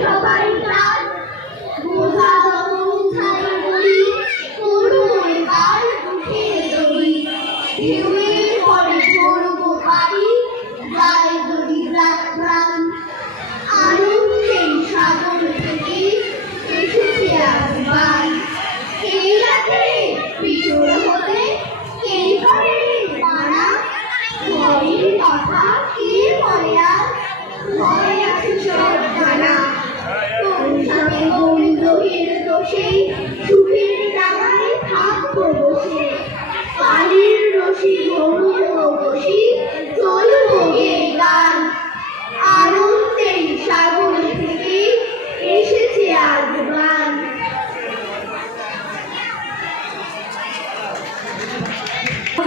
সবাই গান বোঝা যত উঠাই করি করুণ আর দুঃখের দড়ি ঢেউয়ের পরে ধরবো পারি যায় যদি প্রাণ আনন্দের সাগর থেকে এসেছে আজবান কে রাখে পিছন হতে কে করে মানা ভয়ের কথা কে বলে আর ভয় আছে সব জানা কোনখানে গৌরীর দোষে সুখের ডাঙায় থাকবো বসে পানির রশি গরুর বসি চলবো গে গান আনন্দের সাগর থেকে এসেছে আজবান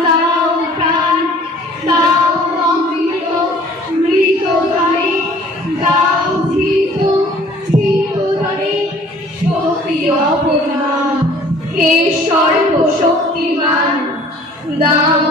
দাও প্রাণ দাও অমৃত মৃত ধরে দাও ধৃত ধৃত ধরে শক্তি অপূর্ণ হে সর্বশক্তিমান দাও